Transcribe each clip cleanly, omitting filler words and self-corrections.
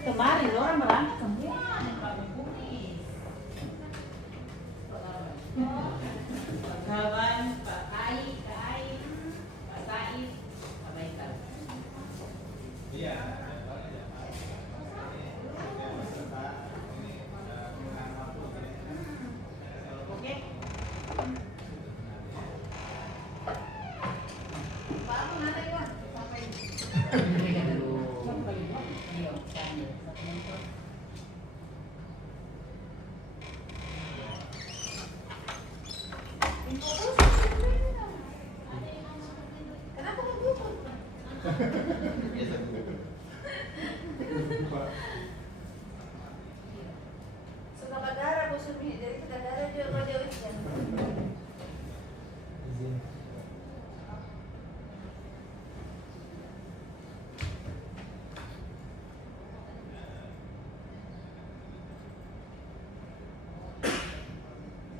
Kemarin orang berangkat semua. Kawan Pak Ai, Pak Said, Pak Baikal. Iya. Oke. Pak mana Iwan? Sampai. Kenapa gugup? Suka bagara Bu Sumi, dari kita bagara juga pada ujian.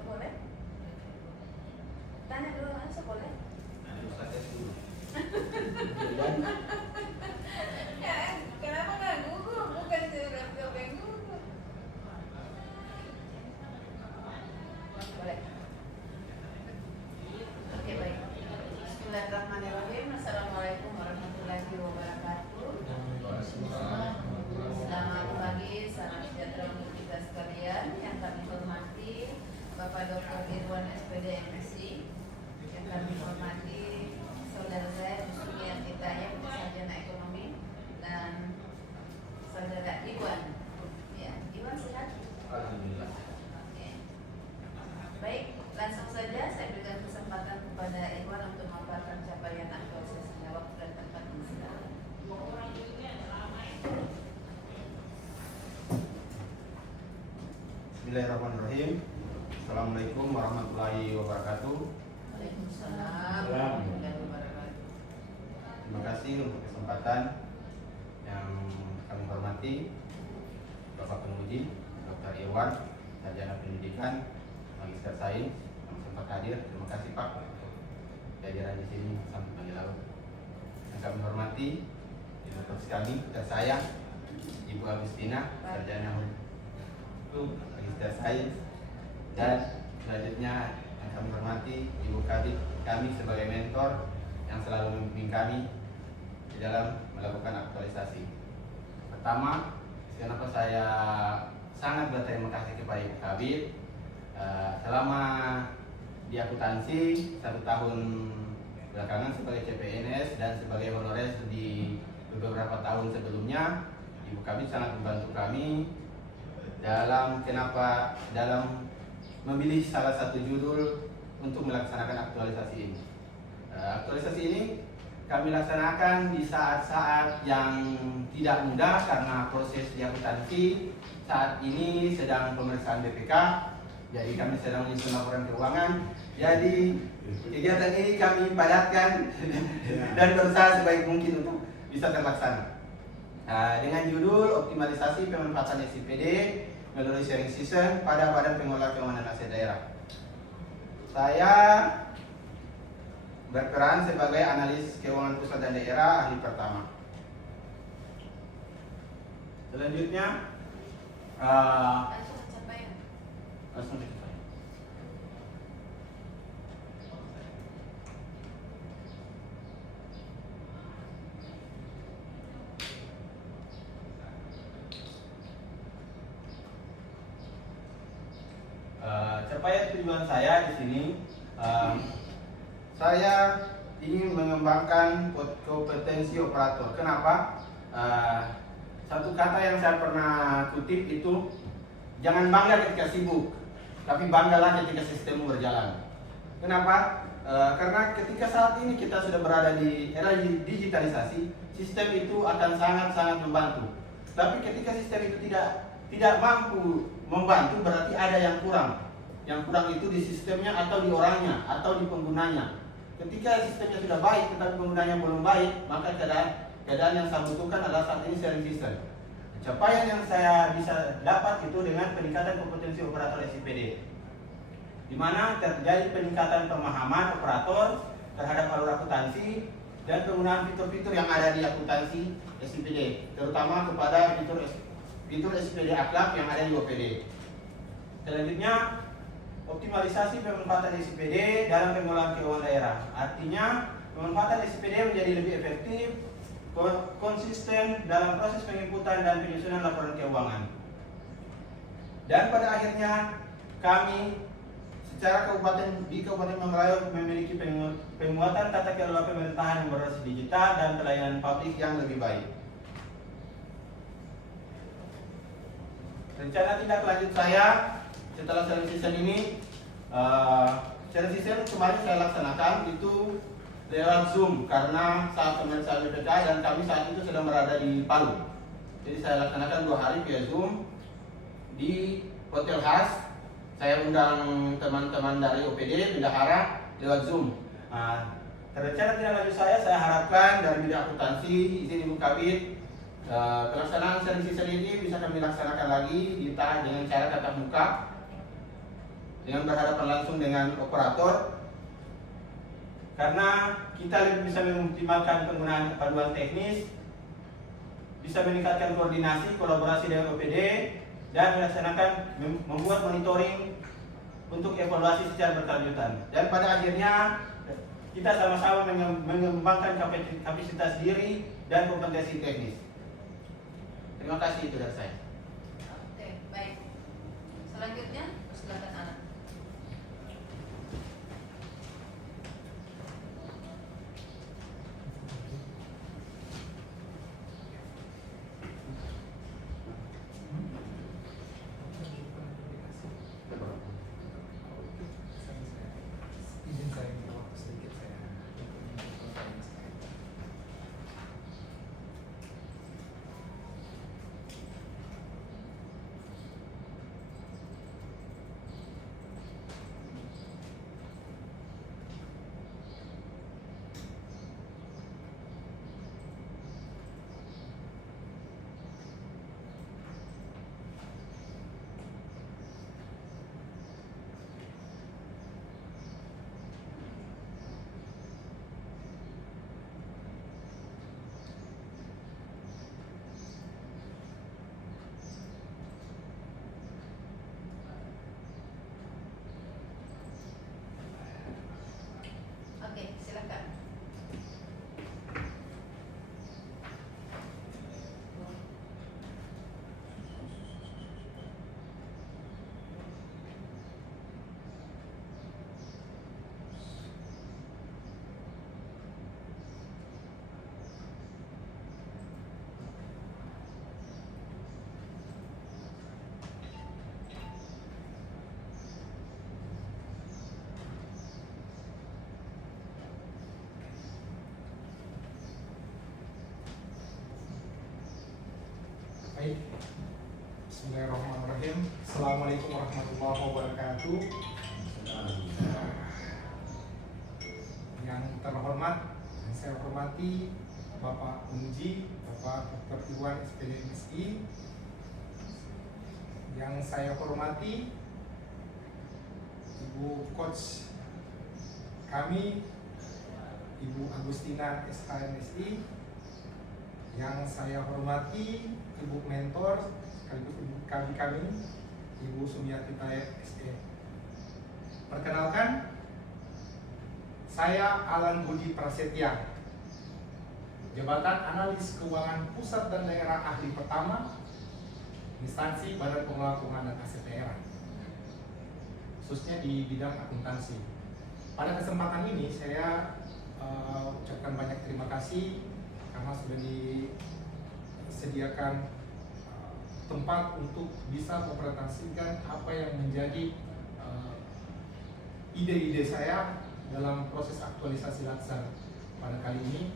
Boleh? Tanya dulu langsung boleh? Ya, kenapa nggak gugup? Bukan siapa yang gugup. Boleh. Oke, baik. Bismillahirrahmanirrahim. Assalamualaikum warahmatullahi wabarakatuh. Selamat pagi, salam sejahtera untuk kita sekalian. Yang kami hormati Bapak Dr. Irwan SPD MSI, yang kami hormati saudara saya Sumi Hidayat, sarjana ekonomi, dan saudara Iwan. Ya, Iwan sehat? Alhamdulillah. Oke. Baik, langsung saja saya berikan kesempatan kepada Iwan untuk memaparkan capaian aktualisasi waktu dan tempat yang sedang. Bismillahirrahmanirrahim. Assalamualaikum warahmatullahi wabarakatuh. Waalaikumsalam warahmatullahi wabarakatuh. Terima kasih untuk kesempatan yang kami hormati Bapak Penguji Dr. Irwan, sarjana pendidikan, magister sains yang sempat hadir. Terima kasih Pak untuk kehadiran di sini sampai pagi lalu. Yang kami hormati Ibu Terus kami, tersayang Ibu Agustina, sarjana hukum, magister sains, dan selanjutnya yang kami hormati Ibu Kadif kami sebagai mentor yang selalu membimbing kami di dalam melakukan aktualisasi. Pertama, kenapa saya sangat berterima kasih kepada Ibu Kabit selama di akuntansi 1 tahun belakangan sebagai CPNS dan sebagai honorer di beberapa tahun sebelumnya. Ibu Kabit sangat membantu kami dalam memilih salah satu judul untuk melaksanakan aktualisasi ini. Aktualisasi ini kami laksanakan di saat-saat yang tidak mudah karena proses di akuntansi saat ini sedang pemeriksaan BPK. Jadi kami sedang menyusun laporan keuangan. Jadi kegiatan ini kami padatkan dan berusaha sebaik mungkin untuk bisa terlaksana. Dengan judul optimalisasi pemanfaatan SIPD melalui sharing system pada Badan Pengelola Keuangan dan Aset Daerah. Saya berperan sebagai analis keuangan pusat dan daerah ahli pertama. Selanjutnya langsung kita. Capaian tujuan saya di sini, saya ingin mengembangkan kompetensi operator. Kenapa? Satu kata yang saya pernah kutip itu, jangan bangga ketika sibuk, tapi banggalah ketika sistem berjalan. Kenapa? Karena ketika saat ini kita sudah berada di era digitalisasi, sistem itu akan sangat-sangat membantu. Tapi ketika sistem itu tidak mampu membantu, berarti ada yang kurang. Yang kurang itu di sistemnya atau di orangnya atau di penggunanya. Ketika sistemnya sudah baik tetapi penggunanya belum baik, maka keadaan yang saya butuhkan adalah saat ini sharing system. Capaian yang saya bisa dapat itu dengan peningkatan kompetensi operator SIPD, di mana terjadi peningkatan pemahaman operator terhadap alur akuntansi dan penggunaan fitur-fitur yang ada di akuntansi SIPD, terutama kepada fitur SIPD akhlak yang ada di OPD. Selanjutnya, optimalisasi pemanfaatan SIPD dalam pengelolaan keuangan daerah. Artinya, pemanfaatan SIPD menjadi lebih efektif, konsisten dalam proses penginputan dan penyusunan laporan keuangan. Dan pada akhirnya, kami secara di Kabupaten Manggarai memiliki penguatan tata kelola pemerintahan yang berbasis digital dan pelayanan publik yang lebih baik. Rencana tindak lanjut saya setelah sharing season ini, sharing season kemarin saya laksanakan itu lewat Zoom karena saat kemarin saya BPK dan kami saat itu sedang berada di Palu. Jadi saya laksanakan 2 hari via Zoom di Hotel khas. Saya undang teman-teman dari OPD, bendahara lewat Zoom. Rencana tindak lanjut saya harapkan dari bidang akuntansi, izin Ibu Kabid, pelaksanaan sharing season ini bisa kami laksanakan lagi dengan cara tatap muka, dengan berhadapan langsung dengan operator, karena kita lebih bisa mengoptimalkan penggunaan panduan teknis, bisa meningkatkan koordinasi, kolaborasi dengan OPD, dan melaksanakan membuat monitoring untuk evaluasi secara berkelanjutan. Dan pada akhirnya kita sama-sama mengembangkan kapasitas diri dan kompetensi teknis. Terima kasih, itu dari saya. Oke, baik. Selanjutnya, silakan Ana. Oke, silakan. Baik, Bismillahirrahmanirrahim. Assalamualaikum warahmatullahi wabarakatuh. Yang terhormat, yang saya hormati Bapak Unji, Bapak Dr. Iwan SPD MSI. Yang saya hormati Ibu Coach kami, Ibu Agustina SHMSI. Yang saya hormati Ibu Mentor sekaligus Ibu kami, Ibu Sumiati Taib SE. Perkenalkan, saya Alan Budi Prasetya, Jabatan Analis Keuangan Pusat dan Daerah Ahli Pertama, Instansi Badan Pengelola Keuangan dan Aset Daerah, khususnya di bidang akuntansi. Pada kesempatan ini saya ucapkan banyak terima kasih karena sudah disediakan tempat untuk bisa mempresentasikan apa yang menjadi ide-ide saya dalam proses aktualisasi laksar pada kali ini,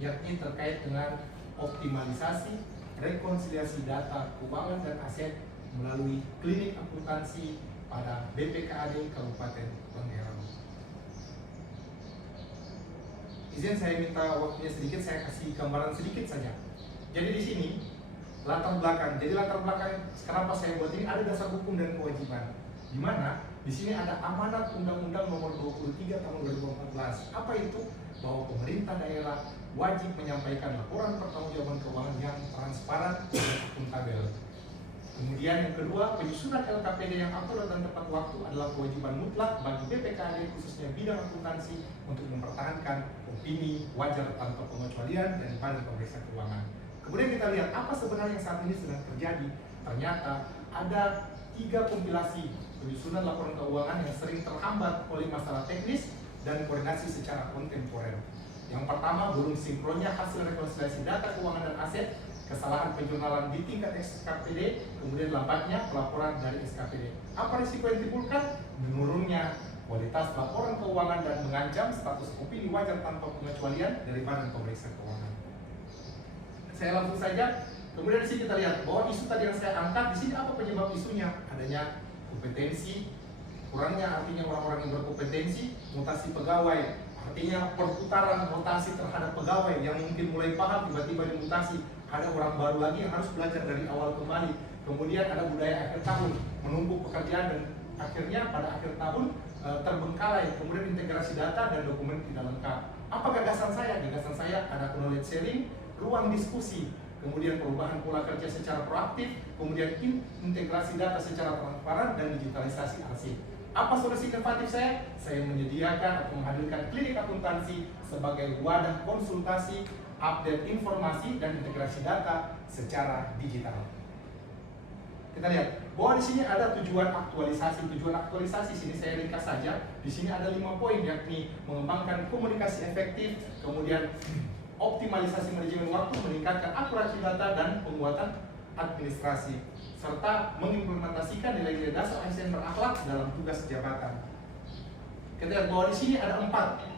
yakni terkait dengan optimalisasi rekonsiliasi data keuangan dan aset melalui klinik akuntansi pada BPKAD Kabupaten Manggarai. izin saya minta waktunya sedikit, saya kasih gambaran sedikit saja. Jadi di sini latar belakang. Jadi latar belakang kenapa saya buat ini, ada dasar hukum dan kewajiban. Di mana di sini ada amanat Undang-Undang Nomor 23 Tahun 2014. Apa itu? Bahwa pemerintah daerah wajib menyampaikan laporan pertanggungjawaban keuangan yang transparan dan akuntabel. Kemudian yang kedua, penyusunan LKPD yang akurat dan tepat waktu adalah kewajiban mutlak bagi BPKAD khususnya bidang akuntansi untuk mempertahankan opini wajar tanpa pengecualian dari Badan Pemeriksa Keuangan. Kemudian kita lihat apa sebenarnya yang saat ini sedang terjadi. Ternyata ada 3 kompilasi penyusunan laporan keuangan yang sering terhambat oleh masalah teknis dan koordinasi secara kontemporer. Yang pertama, belum sinkronnya hasil rekonsiliasi data keuangan dan aset, kesalahan penjurnalan di tingkat SKPD, kemudian lambatnya pelaporan dari SKPD. Apa risiko yang ditimbulkan? Menurunnya kualitas laporan keuangan dan mengancam status opini wajar tanpa pengecualian dari Badan Pemeriksa Keuangan. Saya langsung saja. Kemudian di sini kita lihat bahwa isu tadi yang saya angkat, di sini apa penyebab isunya? Adanya kompetensi, kurangnya artinya orang-orang yang berkompetensi, mutasi pegawai, artinya perputaran rotasi terhadap pegawai yang mungkin mulai paham tiba-tiba dimutasi. Ada orang baru lagi yang harus belajar dari awal kembali. Kemudian ada budaya akhir tahun, menumpuk pekerjaan dan akhirnya pada akhir tahun terbengkalai. Kemudian integrasi data dan dokumen tidak lengkap. Apa gagasan saya? Gagasan saya ada knowledge sharing, ruang diskusi, kemudian perubahan pola kerja secara proaktif, kemudian integrasi data secara transparan dan digitalisasi arsip. Apa solusi inovatif saya? Saya menyediakan atau menghadirkan klinik akuntansi sebagai wadah konsultasi, update informasi dan integrasi data secara digital. Kita lihat bahwa di sini ada tujuan aktualisasi. Tujuan aktualisasi sini saya ringkas saja. Di sini ada 5 poin, yakni mengembangkan komunikasi efektif, kemudian optimalisasi manajemen waktu, meningkatkan akurasi data dan penguatan administrasi, serta mengimplementasikan nilai-nilai dasar ASN berakhlak dalam tugas jabatan. Kita lihat bahwa di sini ada 4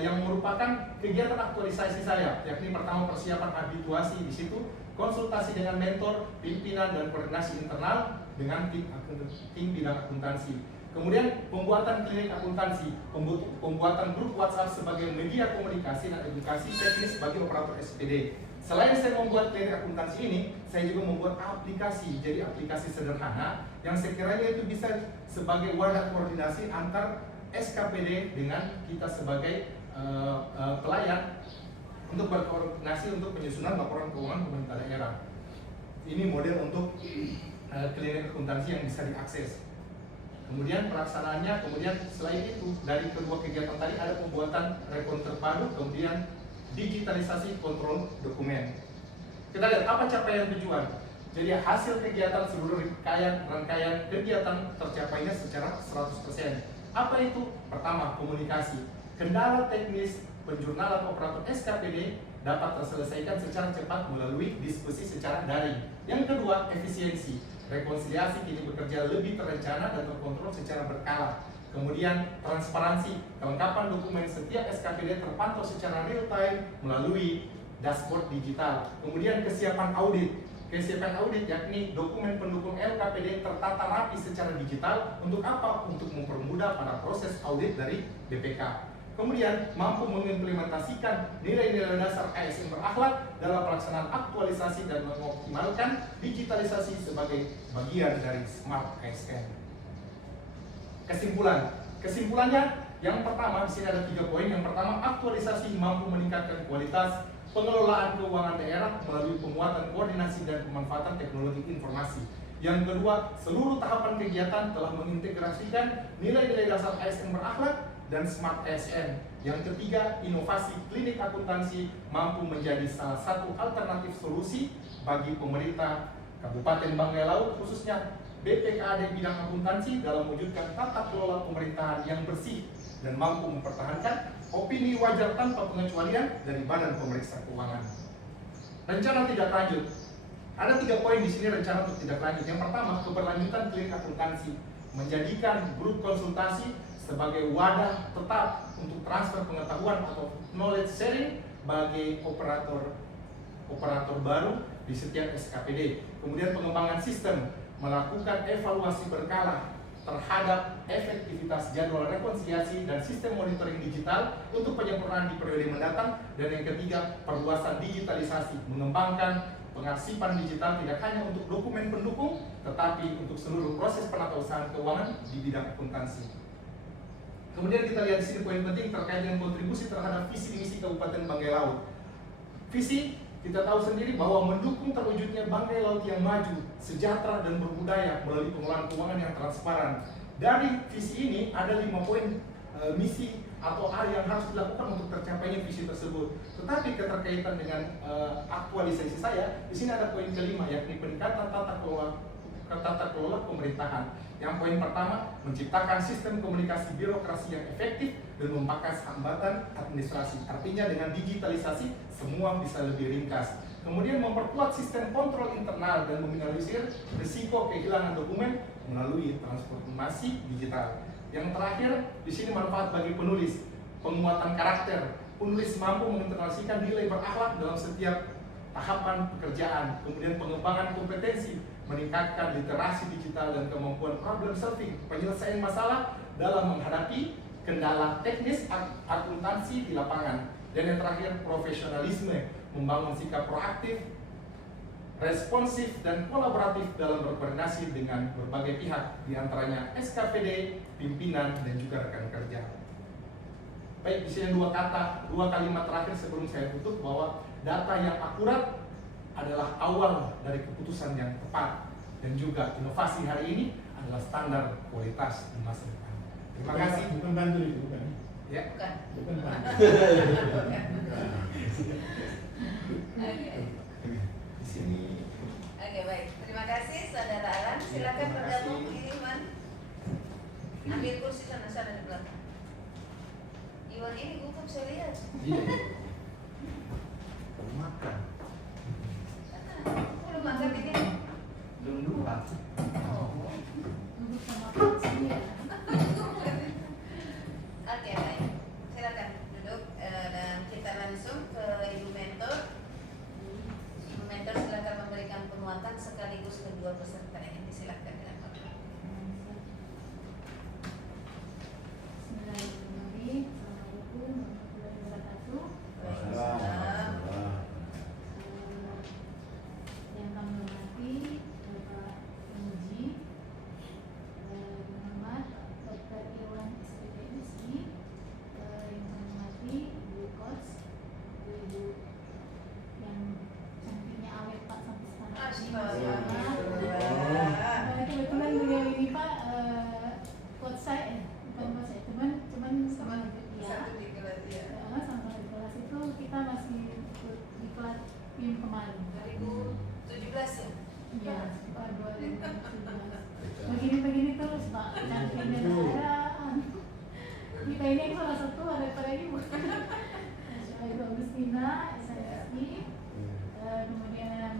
yang merupakan kegiatan aktualisasi saya, yakni pertama persiapan habituasi, di situ konsultasi dengan mentor, pimpinan dan koordinasi internal dengan tim bidang akuntansi. Kemudian pembuatan klinik akuntansi, pembuatan grup WhatsApp sebagai media komunikasi dan edukasi teknis bagi operator SPD. Selain saya membuat klinik akuntansi ini, saya juga membuat aplikasi. Jadi aplikasi sederhana yang sekiranya itu bisa sebagai wadah koordinasi antar SKPD dengan kita sebagai pelayan untuk berkoordinasi untuk penyusunan laporan keuangan pemerintah daerah. Ini model untuk klinik akuntansi yang bisa diakses. Kemudian pelaksanaannya, kemudian selain itu dari kedua kegiatan tadi ada pembuatan rekon terpadu, kemudian digitalisasi kontrol dokumen. Kita lihat apa capaian tujuan. Jadi hasil kegiatan seluruh rangkaian kegiatan tercapainya secara 100%. Apa itu? Pertama, komunikasi. Kendala teknis penjurnalan operator SKPD dapat terselesaikan secara cepat melalui diskusi secara daring. Yang kedua, efisiensi. Rekonsiliasi kini bekerja lebih terencana dan terkontrol secara berkala. Kemudian transparansi, kelengkapan dokumen setiap SKPD terpantau secara real time melalui dashboard digital. Kemudian kesiapan audit. Kesiapan audit yakni dokumen pendukung LKPD tertata rapi secara digital. Untuk apa? Untuk mempermudah pada proses audit dari BPK. Kemudian mampu mengimplementasikan nilai-nilai dasar ASN berakhlak dalam pelaksanaan aktualisasi dan mengoptimalkan digitalisasi sebagai bagian dari Smart ASN. Kesimpulannya, yang pertama di sini ada 3 poin. Yang pertama, aktualisasi mampu meningkatkan kualitas pengelolaan keuangan daerah melalui penguatan koordinasi dan pemanfaatan teknologi informasi. Yang kedua, seluruh tahapan kegiatan telah mengintegrasikan nilai-nilai dasar ASN berakhlak dan Smart ASN. Yang ketiga, inovasi klinik akuntansi mampu menjadi salah satu alternatif solusi bagi pemerintah Kabupaten Banggai Laut, khususnya BPKAD bidang akuntansi dalam mewujudkan tata kelola pemerintahan yang bersih dan mampu mempertahankan opini wajar tanpa pengecualian dari Badan Pemeriksa Keuangan. Rencana tidak lanjut. Ada 3 poin di sini rencana untuk tidak lanjut. Yang pertama, keberlanjutan klinik akuntansi, menjadikan grup konsultasi sebagai wadah tetap untuk transfer pengetahuan atau knowledge sharing bagi operator baru di setiap SKPD. Kemudian pengembangan sistem, melakukan evaluasi berkala terhadap efektivitas jadwal rekonsiliasi dan sistem monitoring digital untuk penyempurnaan di periode mendatang. Dan yang ketiga, perluasan digitalisasi, mengembangkan pengarsipan digital tidak hanya untuk dokumen pendukung, tetapi untuk seluruh proses penatausahaan keuangan di bidang akuntansi. Kemudian kita lihat di sini poin penting terkait dengan kontribusi terhadap visi misi Kabupaten Banggai Laut. Visi kita tahu sendiri bahwa mendukung terwujudnya Banggai Laut yang maju, sejahtera dan berbudaya melalui pengelolaan keuangan yang transparan. Dari visi ini ada 5 poin misi atau area yang harus dilakukan untuk tercapainya visi tersebut. Tetapi keterkaitan dengan aktualisasi saya, di sini ada poin kelima, yakni peningkatan tata kelola pemerintahan. Yang poin pertama, menciptakan sistem komunikasi birokrasi yang efektif dan memangkas hambatan administrasi. Artinya dengan digitalisasi semua bisa lebih ringkas. Kemudian memperkuat sistem kontrol internal dan meminimalisir risiko kehilangan dokumen melalui transformasi digital. Yang terakhir, di sini manfaat bagi penulis, penguatan karakter. Penulis mampu mengintegrasikan nilai berakhlak dalam setiap tahapan pekerjaan. Kemudian pengembangan kompetensi, meningkatkan literasi digital dan kemampuan problem solving, penyelesaian masalah dalam menghadapi kendala teknis akuntansi di lapangan. Dan yang terakhir, profesionalisme, membangun sikap proaktif, responsif dan kolaboratif dalam berkoordinasi dengan berbagai pihak, diantaranya SKPD, pimpinan dan juga rekan kerja. Baik, di sini dua kalimat terakhir sebelum saya tutup, bahwa data yang akurat adalah awal dari keputusan yang tepat, dan juga inovasi hari ini adalah standar kualitas di masa depan. Terima kasih. Bukan bantu itu, bukan. Ya. Bukan bantu. Di sini. Oke, baik. Terima kasih Saudara Alan. Silakan Terima bergabung kasih. Iwan. Ambil kursi sana di belakang. Iwan ini gugup saya lihat. Iya. Makan. Belum makan ini. Belum lupa. Oh. Duduk sama kursi ya. Oke, baik. Silakan duduk dan kita langsung ke Ibu Mentor. Ibu Mentor silakan memberikan penguatan sekaligus kedua peserta ini. Silakan dengan Bapak. Bismillahirrahmanirrahim. Assalamualaikum warahmatullahi wabarakatuh. Waalaikumsalam. Yang kami hormati Bapak Penguji, Muhammad Dr. Irwan SPD MSI, yang kami hormati Ibu Coach, Ibu yang cantiknya awet Pak sampai sekarang. Astagfirullah. Kebetulan beliau ini Pak coach saya, bukan coach saya, cuman sama ya. Satu di kelas ya. Sama di kelas itu kita masih ikut di kelas tim kemarin. 2017 ya. Iya, sekitar 2017. Begini terus Pak, cantiknya negaraan. Kita ini yang salah satu ada pada ibu. Ibu Agustina, SISI. Kemudian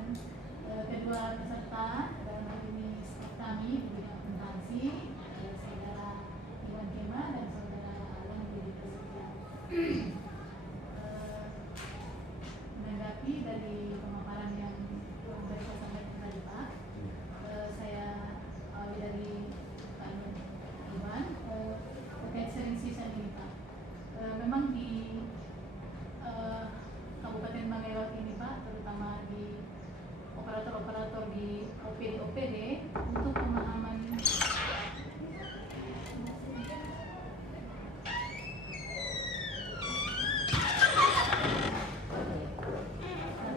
kedua peserta dalam hal ini staf kami di bidang akuntansi, saudara Iwan Kema dan saudara Alan di Persija. Menanggapi dari pemaparan yang sudah saya sampaikan tadi Pak, saya awali dari Pak Iwan terkait sharing season ini Pak. Memang di Kabupaten Banggai Laut ini Pak, terutama di operator-operator di OPD untuk pemahaman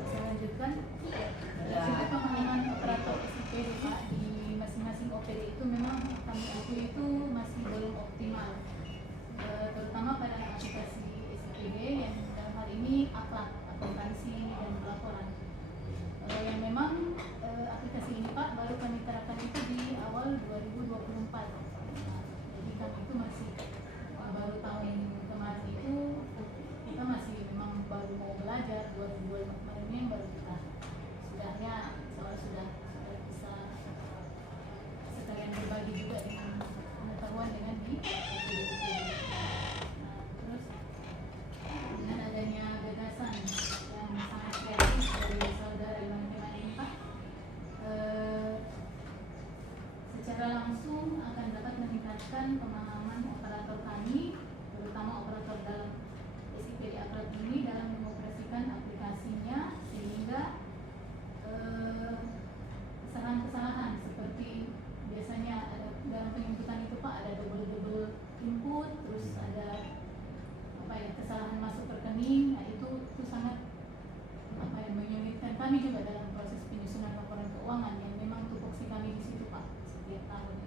saya lanjutkan. Untuk pemahaman operator SIPD Pak di masing-masing OPD itu memang kami akui itu masih belum optimal, terutama pada aplikasi SIPD yang dalam hal ini akhlak, akuntansi dan pelaporan. Yang memang aplikasi ini Pak baru kami terapkan itu di awal 2024. Jadi kami itu masih baru tahun kemarin itu kita masih memang baru mau belajar. 2025 kemarin ini baru kita sudahnya sudah bisa sekalian berbagi juga dengan pengetahuan dengan di terus kami juga dalam proses penyusunan laporan keuangan yang memang tupoksi kami di situ Pak setiap tahun.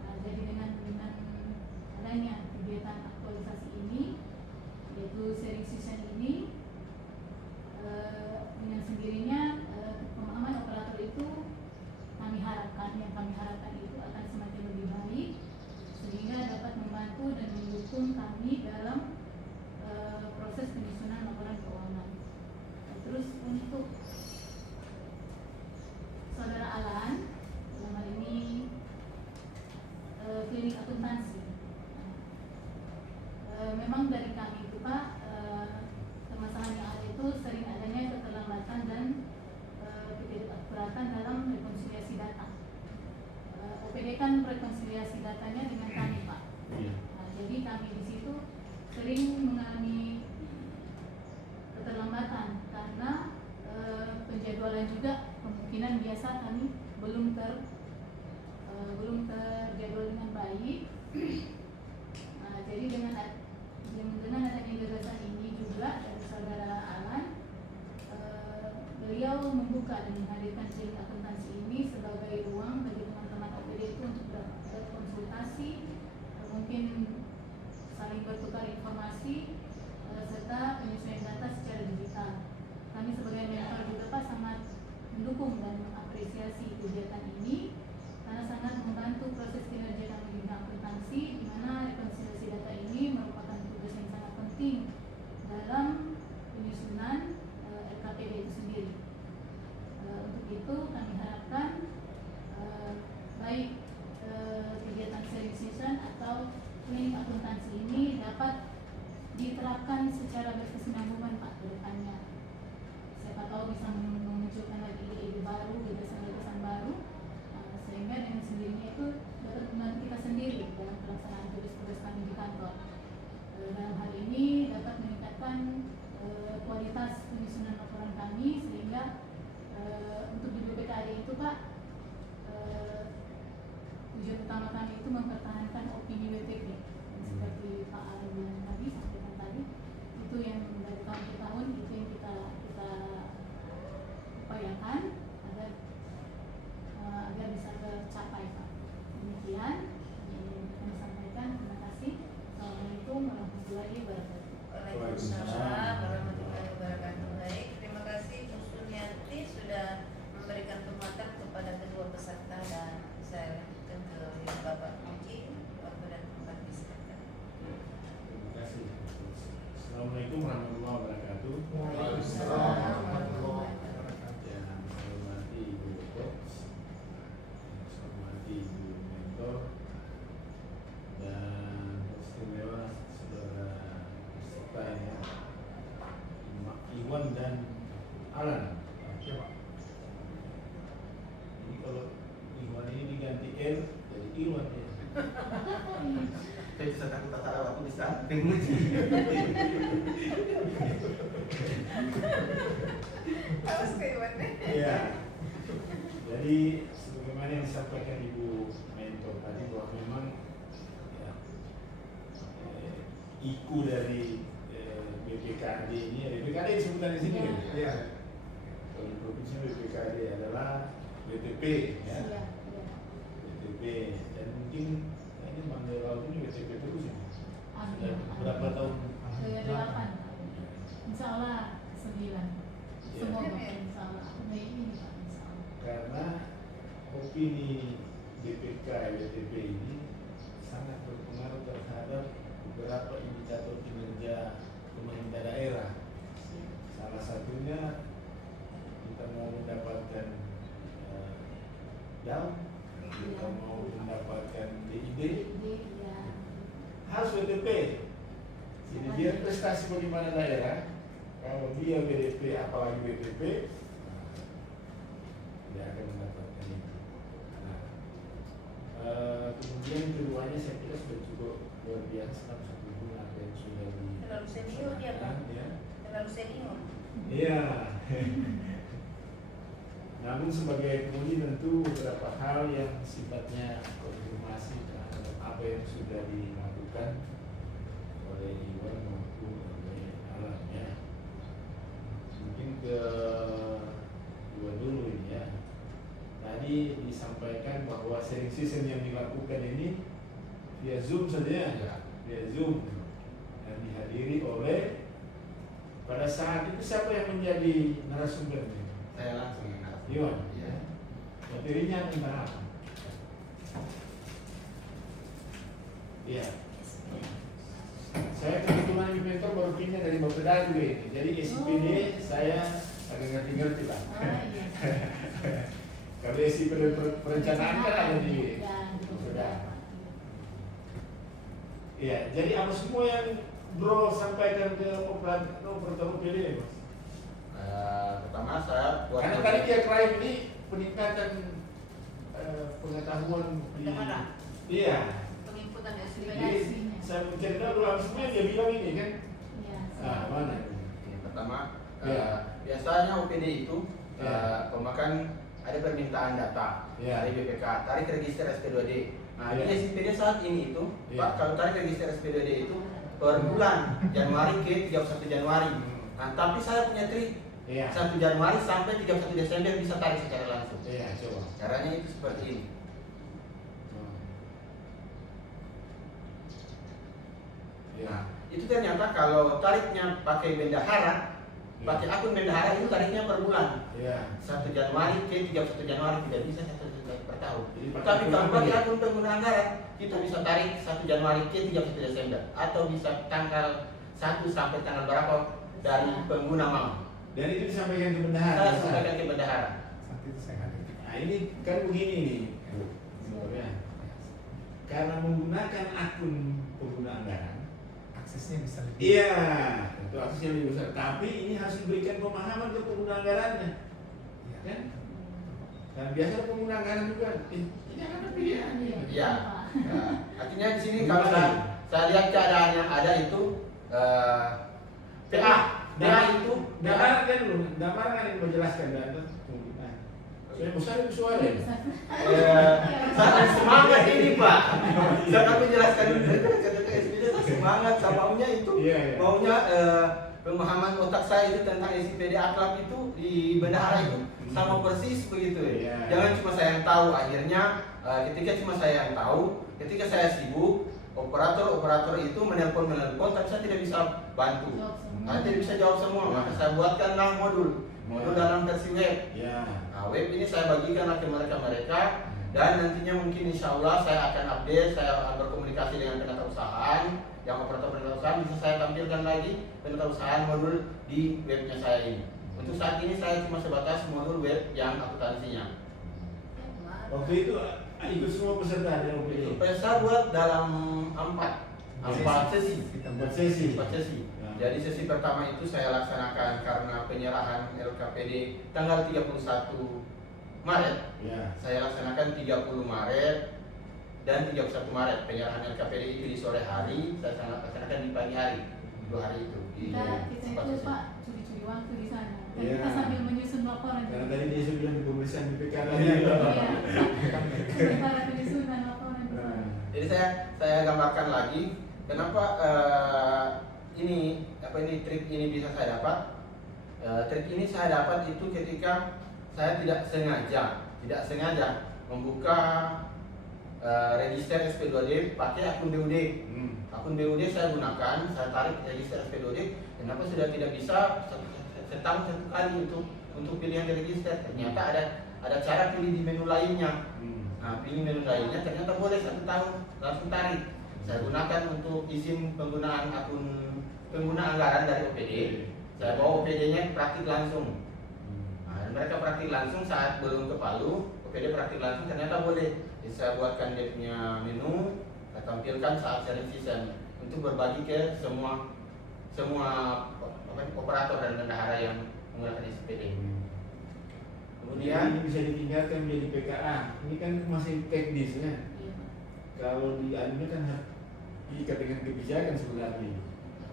Nah, jadi dengan adanya kegiatan aktualisasi ini, yaitu sharing session ini, dengan sendirinya pemahaman operator itu yang kami harapkan itu akan semakin lebih baik sehingga dapat membantu dan mendukung kami dalam proses penyusunan laporan keuangan. Terus untuk saudara Alan, dalam hal ini klinik akuntansi, memang dari kami itu Pak, permasalahan yang ada itu sering adanya keterlambatan dan ketidakakuratan dalam rekonsiliasi data. OPD kan rekonsiliasi datanya dengan kami Pak. Nah, jadi kami di situ sering mengalami keterlambatan karena penjadwalan juga kemungkinan biasa kami belum terjadwal dengan baik. Nah, jadi dengan adanya gagasan ini juga dari saudara Alan, beliau membuka dan menghadirkan klinik akuntansi ini sebagai ruang bagi teman-teman OPD itu untuk berkonsultasi, mungkin saling bertukar informasi, serta penyesuaian data secara digital. Kami sebagai mentor juga Pak sangat mendukung dan mengapresiasi kegiatan ini karena sangat membantu proses kinerja kami di bidang akuntansi, di mana rekonsiliasi data ini merupakan tugas yang sangat penting dalam penyusunan RKPD itu sendiri. Untuk itu kami harapkan baik kegiatan sharing session atau klinik akuntansi ini dapat diterapkan secara berkesinambungan Pak ke depannya. Siapa tahu bisa memunculkan lagi ide-ide baru, gagasan-gagasan baru, sehingga dengan sendirinya itu dapat membantu kita sendiri dalam pelaksanaan tugas-tugas kami di kantor. Dalam hal ini dapat meningkatkan kualitas penyusunan laporan kami sehingga untuk di BPKAD itu Pak, tujuan utama kami itu mempertahankan opini WTP seperti Pak Ari bilang tadi, sampaikan tadi, itu yang dari tahun ke tahun itu yang kita upayakan agar bisa tercapai Pak. Demikian yang kami sampaikan. Terima kasih. Assalamualaikum warahmatullahi wabarakatuh. Waalaikumsalam warahmatullahi wabarakatuh. Baik, terima kasih Bu Sumiati sudah memberikan penguatan kepada kedua peserta dan saya lanjutkan ke Bapak Muji waktu dan tempat disediakan. Terima kasih. Assalamualaikum warahmatullahi wabarakatuh. Waalaikumsalam warahmatullahi wabarakatuh. Yang saya hormati Ibu Dokter, yang saya hormati Ibu Mentor, dan istimewa saudara peserta ini, Iwan dan Alan. Ini kalau Iwan ini diganti L jadi Iwan ya. Saya bisa takut tahu aku di samping Muji. Harus ke Iwan nih. Iya. Jadi sebagaimana yang disampaikan Ibu Mentor tadi bahwa memang ya, IKU dari BPKAD ini, BPKAD disebutkan di sini kan? Iya. Kalau di provinsi BPKAD adalah BTP ya. Iya. BTP dan mungkin ini Manggil Laut ini BTP terus ya. Amin. Sudah berapa tahun? Ke-8. Insya Allah 9. Iya. Semoga insya Allah Mei ini Pak, insya Allah. Karena opini BPK BTP ini sangat berpengaruh terhadap beberapa indikator kinerja pemerintah daerah. Salah satunya kita mau mendapatkan DAM, kita mau mendapatkan DID, Ya. harus BTP. Jadi dia prestasi bagaimana daerah, kalau dia BDP apalagi BTP, dia akan mendapatkan itu. Nah, kemudian keduanya saya kira sudah cukup luar biasa satu apa yang sudah di. Terlalu senior dia Pak. Ya. Terlalu senior. Iya. Namun sebagai penguji tentu beberapa hal yang sifatnya konfirmasi terhadap apa yang sudah dilakukan oleh Iwan maupun oleh Alam ya. Mungkin ke lakukan ini via Zoom saja, Ya. via Zoom, dan dihadiri oleh, pada saat itu siapa yang menjadi narasumber? Saya langsung yang narasumber. Iwan. Iya. Materinya tentang apa? Iya. Saya kebetulan di mentor baru pindah dari Bapeda juga ini. Jadi SIPD saya agak ngerti-ngerti lah. Oh iya. Kalau SIPD perencanaan kan ada di Ya, Bapeda. Iya, jadi apa semua yang Bro sampaikan ke operator OPD, Mas? Pertama saya buat Karena tadi dia klaim ini peningkatan pengetahuan di. Bendahara. Iya. Penginputan SPD. Jadi saya mencari tahu semua dia bilang ini kan. Iya. Ah, mana? Yang pertama, Ya. biasanya OPD itu Ya. pemakan ada permintaan data Ya. dari BPK, tarik register SP2D. Nah, Ya. di SIPD saat ini itu, Ya. Pak, kalau tarik register SP2D itu per bulan, Januari ke 31 Januari. Nah, tapi saya punya trik, Iya. 1 Januari sampai 31 Desember bisa tarik secara langsung. Iya, coba. Caranya itu seperti ini. Iya. Nah, itu ternyata kalau tariknya pakai bendahara, pakai akun bendahara itu tariknya per bulan. Iya. 1 Januari ke 31 Januari tidak bisa 1 Januari per tahun. Jadi pakai Tapi kalau akun pakai apa akun pengguna anggaran, kita bisa tarik 1 Januari ke 31 Desember atau bisa tanggal 1 sampai tanggal berapa dari pengguna mau. Dan itu disampaikan ke bendahara. Saya sampaikan ke bendahara. Saat itu saya nggak ngerti. Nah, ini kan begini nih, Bu. Ya. Karena menggunakan akun pengguna anggaran, Aksesnya bisa lebih. iya, itu aksesnya lebih besar. Tapi ini harus diberikan pemahaman ke pengguna anggarannya, Iya. kan? Dan biasa pengguna anggaran juga, ini ada pilihan. Iya. Nah, artinya di sini kalau saya lihat keadaannya ada itu PA itu Damar kan dulu, Damar kan yang menjelaskan dan saya besar itu suara ya. sangat semangat ini Pak. Sangat menjelaskan SPD semangat sama maunya itu Iya, iya. maunya pemahaman otak saya itu tentang SPD akhlak itu di bendahara itu sama persis begitu ya. Iya. Jangan cuma saya yang tahu, akhirnya ketika cuma saya yang tahu, ketika saya sibuk, operator itu menelpon, tapi saya tidak bisa bantu. Saya tidak bisa jawab semua, maka saya buatkanlah modul dalam versi web. Ya. Nah, web ini saya bagikanlah ke mereka dan nantinya mungkin insya Allah saya akan update, saya akan berkomunikasi dengan penatausahaan, yang operator penatausahaan bisa saya tampilkan lagi penatausahaan modul di webnya saya ini. Untuk saat ini saya cuma sebatas modul web yang akuntansinya. Waktu itu ikut semua peserta di OPD. Saya buat dalam 4 sesi. Empat sesi. 4 sesi. Ya. Jadi sesi pertama itu saya laksanakan karena penyerahan LKPD tanggal 31 Maret. Ya. Saya laksanakan 30 Maret dan 31 Maret. Penyerahan LKPD itu di sore hari, saya laksanakan di pagi hari. 2 hari itu. Di Kita empat itu sesi. Pak curi-curi waktu di sana. Dan Iya. kita sambil menyusun laporan. Karena tadi dia sudah bilang di pemeriksaan BPK tadi. Iya. Sementara penyusunan laporan di sana. Nah, Jadi saya gambarkan lagi kenapa ini trik ini bisa saya dapat. Trik ini saya dapat itu ketika saya tidak sengaja membuka register SP2D pakai akun BUD. Akun BUD saya gunakan, saya tarik register SP2D. Kenapa sudah tidak bisa setahun 1 kali untuk pilihan di register? Ternyata ada cara pilih di menu lainnya. Nah, pilih menu lainnya ternyata boleh 1 tahun langsung tarik. Saya gunakan untuk izin penggunaan akun pengguna anggaran dari OPD. Saya bawa OPD-nya praktik langsung. Nah, dan mereka praktik langsung saat belum ke Palu, OPD praktik langsung ternyata boleh. Jadi saya buatkan dia punya menu, saya tampilkan saat sharing season untuk berbagi ke semua operator dan bendahara yang menggunakan SPD. Kemudian ini bisa ditingkatkan menjadi PKA. Ini kan masih teknis ya. Iya. Kalau di anime kan diikat dengan kebijakan sebenarnya.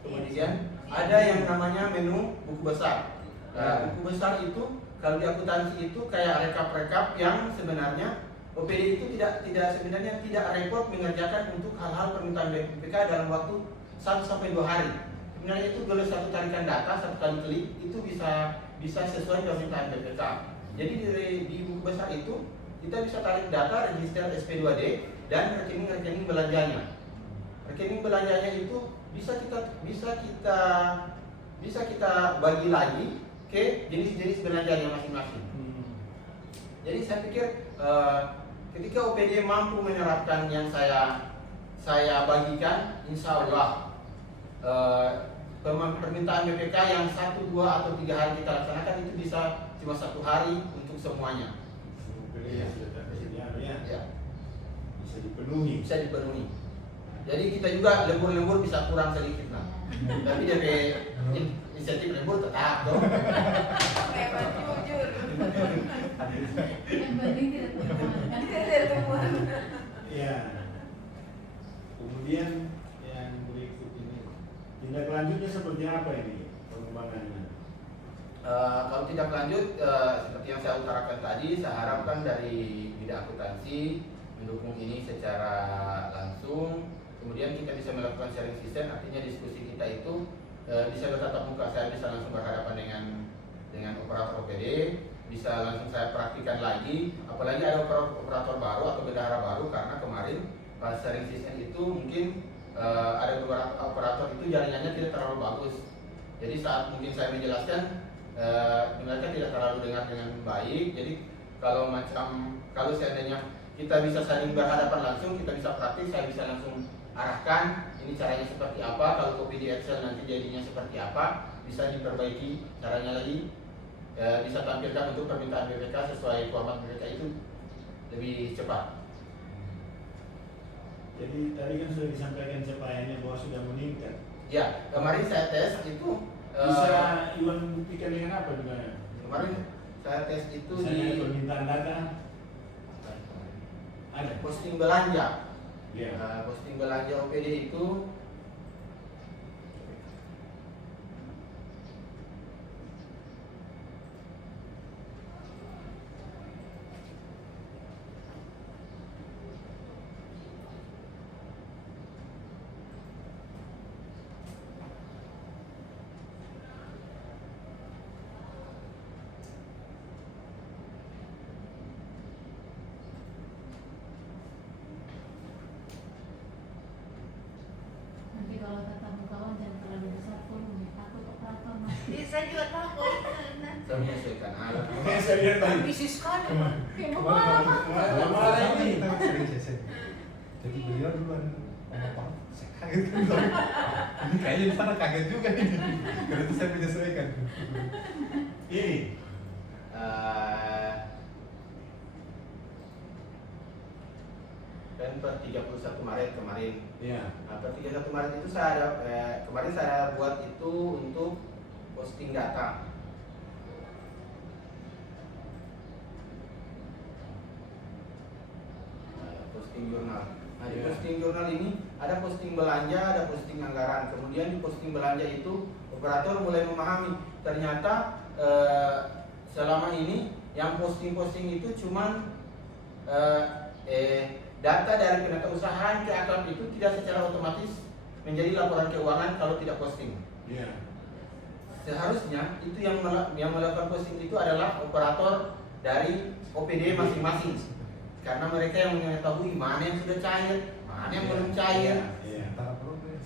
kemudian ada yang namanya menu buku besar. Nah, buku besar itu kalau di akuntansi itu kayak rekap-rekap yang sebenarnya OPD itu sebenarnya tidak repot mengerjakan untuk hal-hal permintaan BPK dalam waktu 1 sampai 2 hari. Sebenarnya itu kalau satu tarikan data, 1 kali klik itu bisa sesuai permintaan BPK. Jadi di buku besar itu kita bisa tarik data register SP2D dan rekening-rekening belanjanya. Rekening belanjanya itu bisa kita bagi lagi ke jenis-jenis belanjanya masing-masing. Jadi saya pikir ketika OPD mampu menerapkan yang saya bagikan, insya Allah permintaan BPK yang 1, 2, atau 3 hari kita laksanakan itu bisa cuma 1 hari untuk semuanya. Iya, sudah tersedia ya. Ya, Bisa dipenuhi. bisa dipenuhi. Jadi kita juga lembur-lembur bisa kurang sedikit lah. Tapi dari insentif lembur tetap dong. Memang jujur. Yang penting tidak terlupakan. Tidak temuan. Ya. Kemudian yang berikut ini, tindak lanjutnya seperti apa ini pengembangannya? Kalau tidak lanjut, seperti yang saya utarakan tadi, saya harapkan dari bidang akuntansi mendukung ini secara langsung. Kemudian kita bisa melakukan sharing system, artinya diskusi kita itu bisa bertatap muka. Saya bisa langsung berhadapan dengan operator OPD, bisa langsung saya praktikan lagi. Apalagi ada operator baru atau bendahara baru, karena kemarin pas sharing system itu mungkin ada beberapa operator itu jaringannya tidak terlalu bagus. Jadi saat mungkin saya menjelaskan, mereka tidak terlalu dengar dengan baik. Jadi kalau seandainya kita bisa saling berhadapan langsung, kita bisa praktis, saya bisa langsung arahkan ini caranya seperti apa, kalau copy di Excel nanti jadinya seperti apa, bisa diperbaiki caranya lagi, bisa tampilkan untuk permintaan BPK sesuai format BPK itu lebih cepat. Jadi tadi kan sudah disampaikan capaiannya bahwa sudah meningkat. Ya, kemarin saya tes itu Bisa Iwan buktikan dengan apa juga? kemarin saya tes itu Misalnya di permintaan data ada. posting belanja. Ya. Posting belanja OPD itu Nanti kalau tatap muka jangan terlalu besar volume, takut operator masuk. Iya, saya juga takut. saya menyesuaikan alat. Makanya saya lihat tadi. Ambisius sekali. Kayak mau apa? Kemarin ini. Kita sering sesi. Jadi beliau duluan ngomong, saya kaget kan. Ini kayaknya di sana kaget juga ini. Karena itu saya menyesuaikan. Ini. Dan per 31 Maret kemarin. Ya. Nah, per 31 Maret itu kemarin saya buat itu untuk posting data. Posting jurnal. Nah, di posting jurnal ini ada posting belanja, ada posting anggaran. Kemudian di posting belanja itu operator mulai memahami ternyata selama ini yang posting-posting itu cuman data dari penatausahaan ke akun itu tidak secara otomatis menjadi laporan keuangan kalau tidak posting. Ya. Seharusnya itu yang melakukan posting itu adalah operator dari OPD masing-masing, karena mereka yang mengetahui mana yang sudah cair, mana yang belum cair. Iya.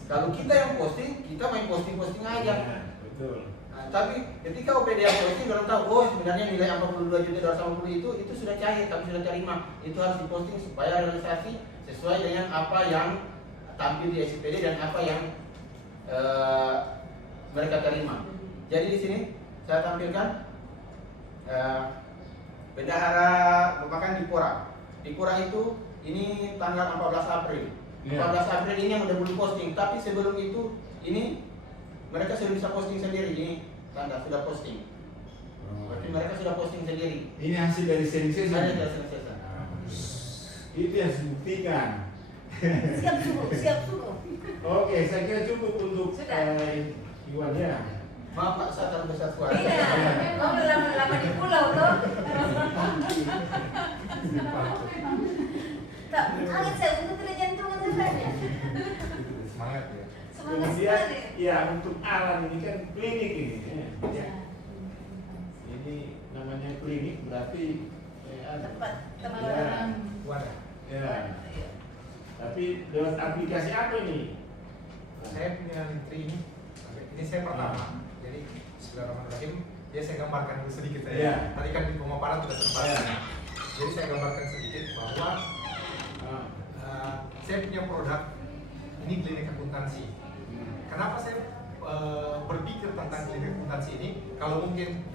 Kalau kita yang posting, kita main posting-posting aja. Ya, betul. Nah, tapi ketika OPD yang posting orang tahu, oh sebenarnya nilai 42.250 itu sudah cair, kami sudah terima. Itu harus diposting supaya realisasi sesuai dengan apa yang tampil di SPD dan apa yang mereka terima. Jadi di sini saya tampilkan bendahara merupakan Dipora. Dipora itu ini tanggal 14 April. Ya. 14 April ini yang udah belum posting, tapi sebelum itu ini mereka sudah bisa posting sendiri. Ini tanda sudah posting. Berarti mereka sudah posting sendiri. Ini hasil dari sharing session. Saya sudah selesai. Itu yang harus dibuktikan. Siap suruh. Oke, saya kira cukup untuk Sudah. Iwan ya. Maaf Pak, saya terlalu besar suara. Iya, kamu lama-lama di pulau toh. Tak, kaget saya untuk tidak jantungan sebenarnya. Semangat ya. Semangat Kemudian, sekali. ya untuk alat ini kan klinik ini. Ya. Ya. Ini namanya klinik berarti tempat tempat Ya. orang. Wadah. Ya. Iya. Tapi lewat aplikasi apa ini? Saya punya Linktree ini saya pertama. Jadi Bismillahirrahmanirrahim. Ya saya gambarkan dulu sedikit saya. Iya. Tadi kan di pemaparan sudah sempat. Iya. Jadi saya gambarkan sedikit bahwa saya punya produk ini klinik akuntansi. Kenapa saya berpikir tentang klinik akuntansi ini? Kalau mungkin